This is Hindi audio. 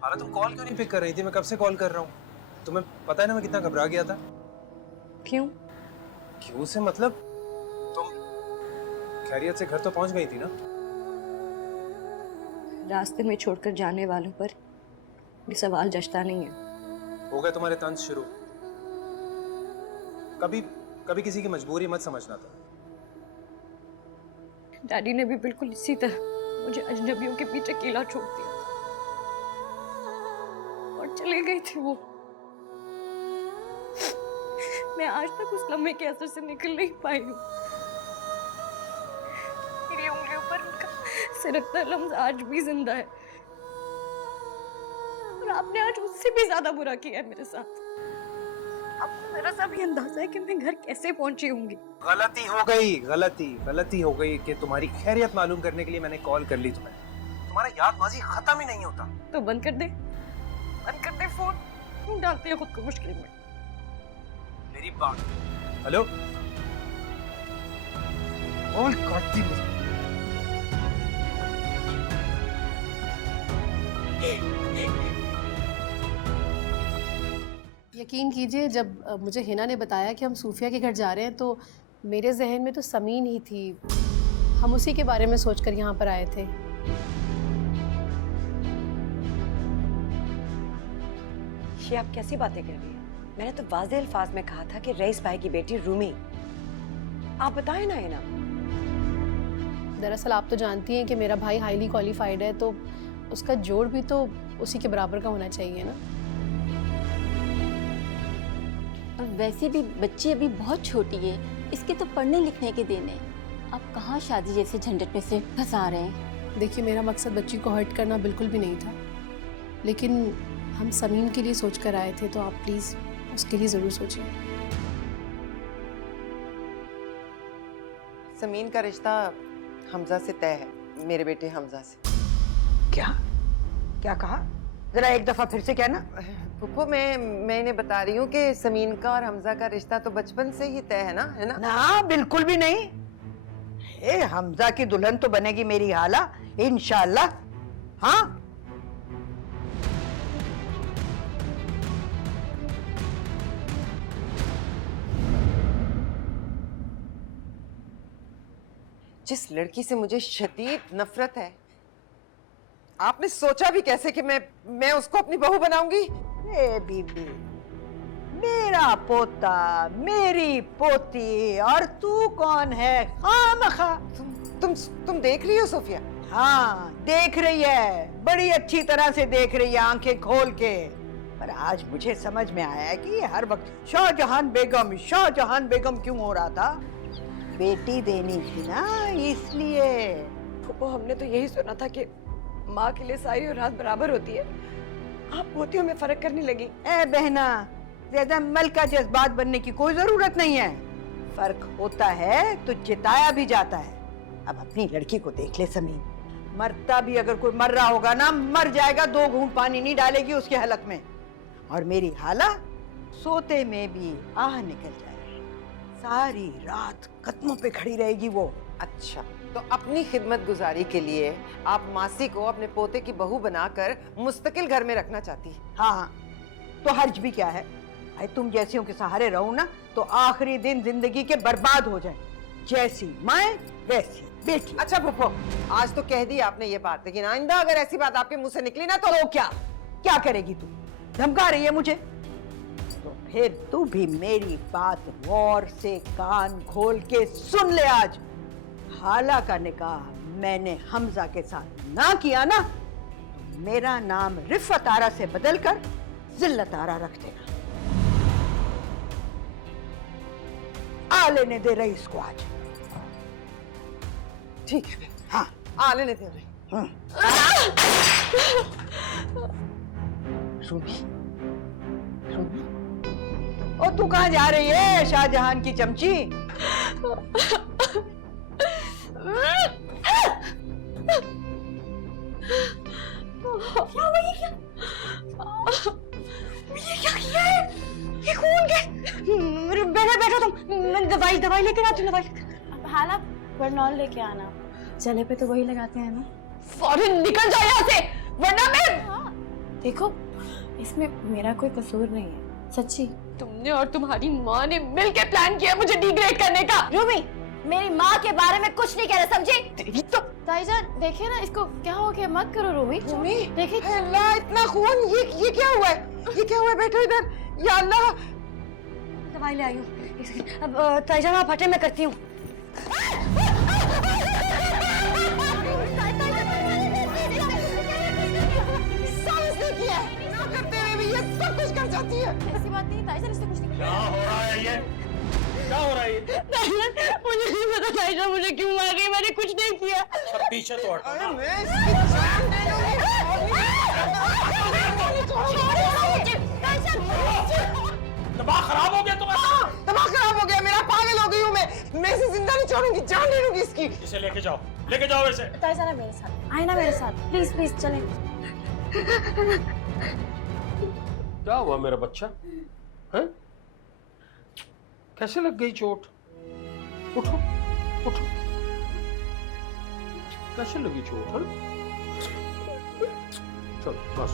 हाला तुम कॉल क्यों नहीं पिक कर रही थी? मैं कब से कॉल कर रहा हूँ। तुम्हें पता है ना मैं कितना घबरा गया था। क्यों? क्यों से मतलब तुम खैरियत से घर तो पहुंच गई थी ना? रास्ते में छोड़कर जाने वालों पर ये सवाल जचता नहीं है। हो गए तुम्हारे तंज शुरू। कभी कभी किसी की मजबूरी मत समझना था। डैडी ने भी बिल्कुल इसी तरह मुझे अजनबियों के पीछे अकेला छोड़ दिया था और चले गई थी वो। मैं आज तक उस लम्हे के असर से निकल नहीं पाई हूँ। मेरी उंगलियों पर उनका सिरकता लम्हा आज भी जिंदा है और आपने आज उससे भी ज्यादा बुरा किया है मेरे साथ। आपको जरा सा भी अंदाजा है कि मैं घर कैसे पहुंची होंगी? गलती हो गई, गलती हो गई कि तुम्हारी खैरियत मालूम करने के लिए मैंने कॉल कर ली तुम्हें। तुम्हारा यादबाजी खत्म ही नहीं होता। तो बंद कर दे फोन। क्यों डालते हो खुद को मुश्किल में? मेरी बात। हेलो, कॉल काटती नहीं। यकीन कीजिए, जब मुझे हिना ने बताया कि हम सूफिया के घर जा रहे हैं तो मेरे जहन में तो समीन ही थी। हम उसी के बारे में सोचकर यहाँ पर आए थे। ये आप कैसी बातें कर रही हैं? मैंने तो वाज़ेह अल्फाज में कहा था कि रईस भाई की बेटी रूमी। आप बताएं ना हिना। दरअसल आप तो जानती हैं कि मेरा भाई हाईली क्वालिफाइड है, तो उसका जोड़ भी तो उसी के बराबर का होना चाहिए ना। और वैसे भी बच्ची अभी बहुत छोटी है, इसके तो पढ़ने लिखने के दिन है। आप कहाँ शादी जैसे झंझट में से फंसा रहे हैं? देखिए, मेरा मकसद बच्ची को हर्ट करना बिल्कुल भी नहीं था, लेकिन हम समीन के लिए सोच कर आए थे, तो आप प्लीज़ उसके लिए ज़रूर सोचिए। समीन का रिश्ता हमजा से तय है, मेरे बेटे हमजा से। क्या क्या कहा? जरा एक दफा फिर से कहना। फूफो, मैं इन्हें बता रही हूँ कि समीन का और हमजा का रिश्ता तो बचपन से ही तय है ना, है ना? ना, बिल्कुल भी नहीं। ए, हमजा की दुल्हन तो बनेगी मेरी हाला, इंशाल्लाह। हाँ, जिस लड़की से मुझे शदीद नफरत है, आपने सोचा भी कैसे कि मैं उसको अपनी बहू बनाऊंगी? ए बीबी, मेरा पोता, मेरी पोती, और तू कौन है? खामखा। तुम देख रही हो सोफिया? हाँ, देख रही है, बड़ी अच्छी तरह से देख रही है, आंखें खोल के। पर आज मुझे समझ में आया कि ये हर वक्त शाहजहान बेगम क्यों हो रहा था। बेटी देनी थी ना, इसलिए। फूफो, हमने तो यही सुना था कि माँ के लिए सारी और रात बराबर होती है। आप पोतियों में फर्क करने लगी। ए बहना, ज्यादा मलका जज्बात बनने की कोई जरूरत नहीं है। फर्क होता है तो जिताया भी जाता है। अब अपनी लड़की को देख ले समीन, मरता भी अगर कोई मर रहा होगा ना, मर जाएगा, 2 घूंट पानी नहीं डालेगी उसके हलक में। और मेरी हाला सोते में भी आह निकल जाएगी, सारी रात कदमों पे खड़ी रहेगी वो। अच्छा, तो अपनी खिदमत गुजारी के लिए आप मासी को अपने पोते की बहू बनाकर मुस्तकिल घर में रखना चाहती है? हाँ, तो हर्ज भी क्या है? भाई, तुम जैसियों के सहारे रहो ना तो आखिरी दिन जिंदगी के बर्बाद हो जाए। जैसी माँ वैसी बेटी। अच्छा फूफो, आज तो कह दी आपने ये बात, लेकिन आइंदा अगर ऐसी बात आपके मुंह से निकली ना तो क्या करेगी तू? धमका रही है मुझे? तो फिर तू भी मेरी बात गौर से कान खोल के सुन ले। आज हाला का निकाह मैंने हमजा के साथ ना किया ना, तो मेरा नाम रिफत आरा से बदलकर जिल्लत आरा रख देना। आ लेने दे रईस को आज। ठीक है। हाँ, आ लेने दे रही। सुनी, और तू कहाँ जा रही है शाहजहान की चमची? क्या किया है? ये कौन है? बैठो तुम, मैं दवाई लेकर आती हूँ। हाला, बर्नॉल लेके आना। चले पे तो वही लगाते हैं ना। फौरन निकल जाओ यहाँ से, वरना मैं। देखो, इसमें मेरा कोई कसूर नहीं है, सच्ची। तुमने और तुम्हारी माँ ने मिलके प्लान किया मुझे डिग्रेड करने का। रूमी, मेरी माँ के बारे में कुछ नहीं कह रहे, समझे? तो ताईजान देखिए ना, इसको क्या हो गया, मत करो रूमी। रूमी, देखिए अल्लाह इतना खून, ये क्या हुआ है? ये क्या हुआ है? बैठो इधर, या अल्लाह। दवाई ले आई हूँ। अब ताईजान आप हटे, मैं करती हूँ। करते हुए भी ये सब कुछ कर जाती है। ऐसी बात नहीं, ताईजान इसने कुछ नहीं क्या हो रहा है ये? क्या हो रहा है ये? मुझे नहीं पता ताईजान मुझे क्यों मार गई, मैंने कुछ नहीं किया। सब पीछे तो हटो ना। मैं इसकी जान दे दूंगी। दिमाग खराब हो गया तुम्हारा? दिमाग खराब हो गया मेरा, पागल हो गई हूँ मैं इसे जिंदा नहीं छोड़ूंगी, जान ले लूंगी इसकी। इसे लेके जाओ इसे। ताईजान मेरे साथ आए ना, मेरे साथ प्लीज प्लीज चलें। क्या हुआ मेरा बच्चा? हैं? कैसे लग गई चोट? उठो उठो। कैसे लगी चोट? हैं? चलो बस।